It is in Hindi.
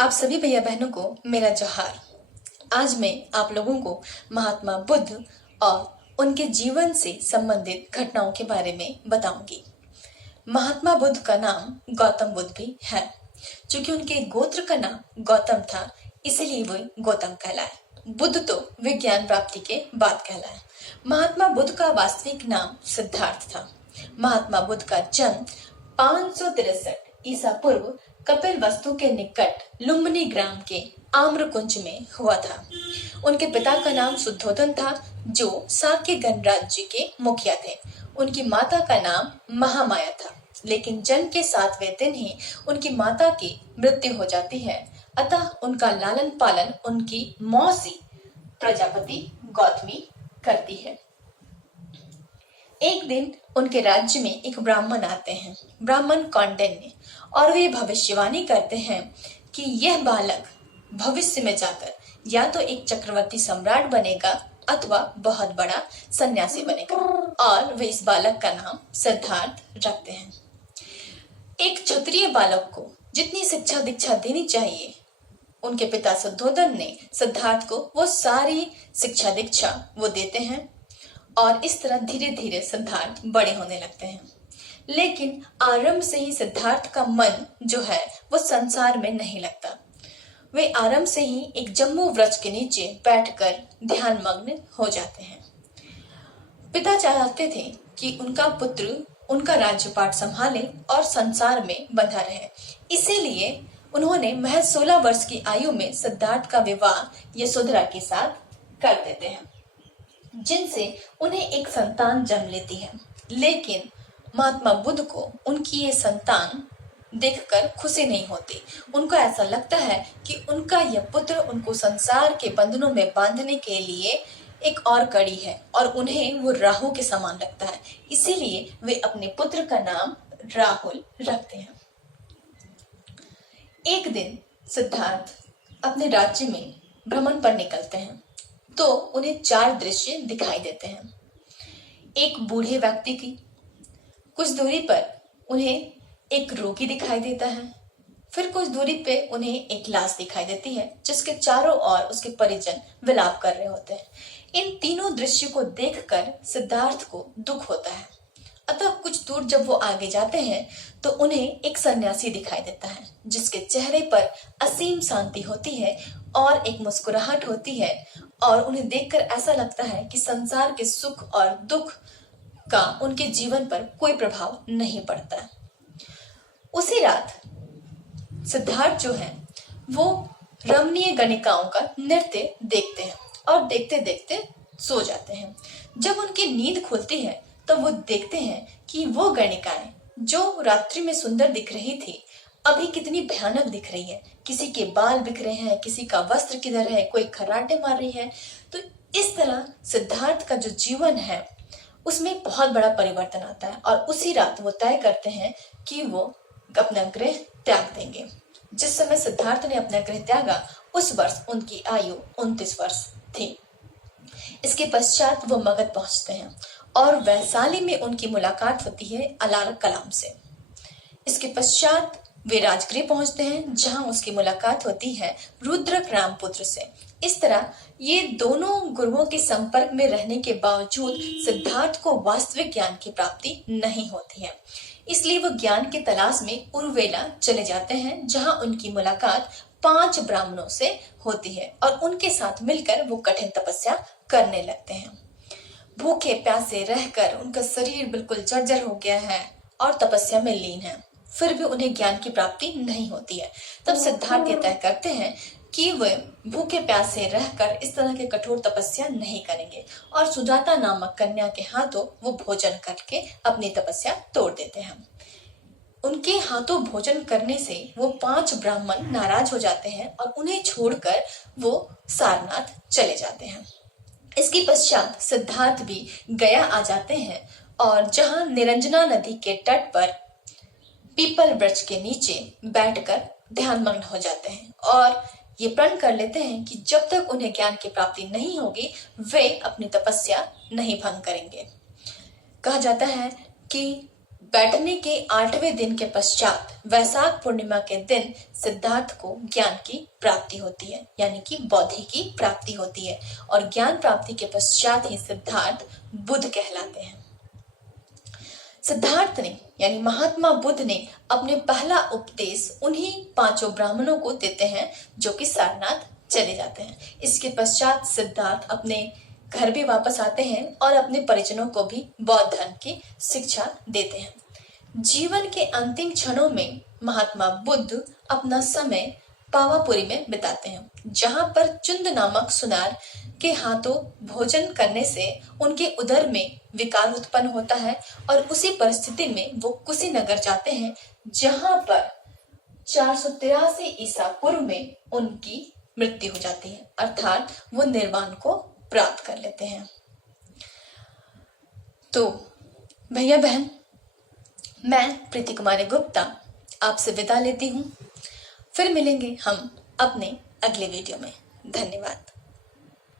आप सभी भैया बहनों को मेरा जोहार। आज मैं आप लोगों को महात्मा बुद्ध और उनके जीवन से संबंधित घटनाओं के बारे में बताऊंगी। महात्मा बुद्ध का नाम गौतम बुद्ध भी है। क्योंकि उनके गोत्र का नाम गौतम था, इसीलिए वो गौतम कहलाए। बुद्ध तो विज्ञान प्राप्ति के बाद कहलाए। महात्मा बुद्ध का वास्तविक नाम सिद्धार्थ था। महात्मा बुद्ध का जन्म 563 ईसा पूर्व कपिलवस्तु के निकट लुम्बिनी ग्राम के आम्रकुंज में हुआ था। उनके पिता का नाम शुद्धोधन था, जो साक्य गणराज्य के मुखिया थे। उनकी माता का नाम महामाया था, लेकिन जन्म के 7वें दिन ही उनकी माता की मृत्यु हो जाती है। अतः उनका लालन पालन उनकी मौसी प्रजापति गौतमी करती है। एक दिन उनके राज्य में एक ब्राह्मण आते हैं, ब्राह्मण कौंडिन्य, और वे भविष्यवाणी करते हैं कि यह बालक भविष्य में जाकर या तो एक चक्रवर्ती सम्राट बनेगा अथवा बहुत बड़ा सन्यासी बनेगा, और वे इस बालक का नाम सिद्धार्थ रखते हैं। एक क्षत्रिय बालक को जितनी शिक्षा दीक्षा देनी चाहिए, उनके पिता शुद्धोधन ने सिद्धार्थ को वो सारी शिक्षा दीक्षा वो देते हैं, और इस तरह धीरे धीरे सिद्धार्थ बड़े होने लगते हैं। लेकिन आरंभ से ही सिद्धार्थ का मन जो है वो संसार में नहीं लगता। वे आरंभ से ही एक जम्बू वृक्ष के नीचे बैठकर ध्यान मग्न हो जाते हैं। पिता चाहते थे कि उनका पुत्र उनका राज्यपाट संभाले और संसार में बंधा रहे। इसीलिए उन्होंने महज 16 वर्ष की आयु में सिद्धार्थ का विवाह यशोधरा के साथ कर देते हैं, जिनसे उन्हें एक संतान जन्म लेती है। लेकिन महात्मा बुद्ध को उनकी ये संतान देखकर खुशी नहीं होती। उनको ऐसा लगता है कि उनका यह पुत्र उनको संसार के बंधनों में बांधने के लिए एक और कड़ी है, और उन्हें वो राहु के समान लगता है। इसीलिए वे अपने पुत्र का नाम राहुल रखते हैं। एक दिन सिद्धार्थ अपने राज्य में भ्रमण पर निकलते हैं, तो उन्हें 4 दृश्य दिखाई देते हैं। एक बूढ़े व्यक्ति की, कुछ दूरी पर उन्हें एक रोगी दिखाई देता है, फिर कुछ दूरी पे उन्हें एक लाश दिखाई देती है, जिसके चारों ओर उसके परिजन विलाप कर रहे होते हैं। इन तीनों दृश्यों को देखकर सिद्धार्थ को दुख होता है। अतः कुछ दूर जब वो आगे जाते हैं तो उन्हें एक सन्यासी दिखाई देता है, जिसके चेहरे पर असीम शांति होती है और एक मुस्कुराहट होती है, और उन्हें देखकर ऐसा लगता है कि संसार के सुख और दुख का उनके जीवन पर कोई प्रभाव नहीं पड़ता। उसी रात सिद्धार्थ जो है वो रमणीय गणिकाओं का नृत्य देखते हैं और देखते देखते सो जाते हैं। जब उनकी नींद खुलती है तो वो देखते हैं कि वो गणिकाएं जो रात्रि में सुंदर दिख रही थी, अभी कितनी भयानक दिख रही है। किसी के बाल बिखरे हैं, किसी का वस्त्र किधर है, कोई खर्राटे मार रही है। तो इस तरह सिद्धार्थ का जो जीवन है उसमें बहुत बड़ा परिवर्तन आता है, और उसी रात वो तय करते हैं कि वो अपना गृह त्याग देंगे। जिस समय सिद्धार्थ ने अपना गृह त्यागा, उस वर्ष उनकी आयु 29 वर्ष थी। इसके पश्चात वो मगध पहुंचते हैं, और वैशाली में उनकी मुलाकात होती है अलाल कलाम से। इसके पश्चात वे राजगृह पहुंचते हैं, जहां उसकी मुलाकात होती है रुद्रक रामपुत्र से। इस तरह ये दोनों गुरुओं के संपर्क में रहने के बावजूद सिद्धार्थ को वास्तविक ज्ञान की प्राप्ति नहीं होती है। इसलिए वो ज्ञान की तलाश में उर्वेला चले जाते हैं, जहां उनकी मुलाकात 5 ब्राह्मणों से होती है, और उनके साथ मिलकर वो कठिन तपस्या करने लगते हैं। भूखे प्यासे रहकर उनका शरीर बिल्कुल जर्जर हो गया है और तपस्या में लीन है, फिर भी उन्हें ज्ञान की प्राप्ति नहीं होती है। तब सिद्धार्थ ये तय करते हैं कि वे भूखे प्यासे रहकर इस तरह के कठोर तपस्या नहीं करेंगे, और सुजाता नामक कन्या के हाथों वो भोजन करके अपनी तपस्या तोड़ देते हैं। उनके हाथों भोजन करने से वो 5 ब्राह्मण नाराज हो जाते हैं और उन्हें छोड़कर वो सारनाथ चले जाते हैं। इसके पश्चात सिद्धार्थ भी गया आ जाते हैं, और जहां निरंजना नदी के तट पर पीपल वृक्ष के नीचे बैठकर ध्यान मग्न हो जाते हैं, और ये प्रण कर लेते हैं कि जब तक उन्हें ज्ञान की प्राप्ति नहीं होगी, वे अपनी तपस्या नहीं भंग करेंगे। कहा जाता है कि बैठने के 8वें दिन के पश्चात वैशाख पूर्णिमा के दिन सिद्धार्थ को ज्ञान की प्राप्ति होती है, यानी कि बौद्धि की प्राप्ति होती है। और ज्ञान प्राप्ति के पश्चात ही सिद्धार्थ बुद्ध कहलाते हैं। सिद्धार्थ ने यानी महात्मा बुद्ध ने अपने पहला उपदेश उन्हीं 5 ब्राह्मणों को देते हैं जो कि सारनाथ चले जाते हैं। इसके पश्चात सिद्धार्थ अपने घर भी वापस आते हैं और अपने परिजनों को भी बौद्ध धर्म की शिक्षा देते हैं। जीवन के अंतिम क्षणों में महात्मा बुद्ध अपना समय पावापुरी में बिताते हैं, जहां पर चुंद नामक सुनार के हाथों भोजन करने से उनके उदर में विकार उत्पन्न होता है और उसी परिस्थिति में वो कुशीनगर जाते हैं, जहां पर 483 ईसा पूर्व में उनकी मृत्यु हो जाती है, अर्थात वो निर्वाण को प्राप्त कर लेते हैं। तो भैया बहन, मैं प्रीति कुमारी गुप्ता आपसे विदा लेती हूँ। फिर मिलेंगे हम अपने अगले वीडियो में। धन्यवाद।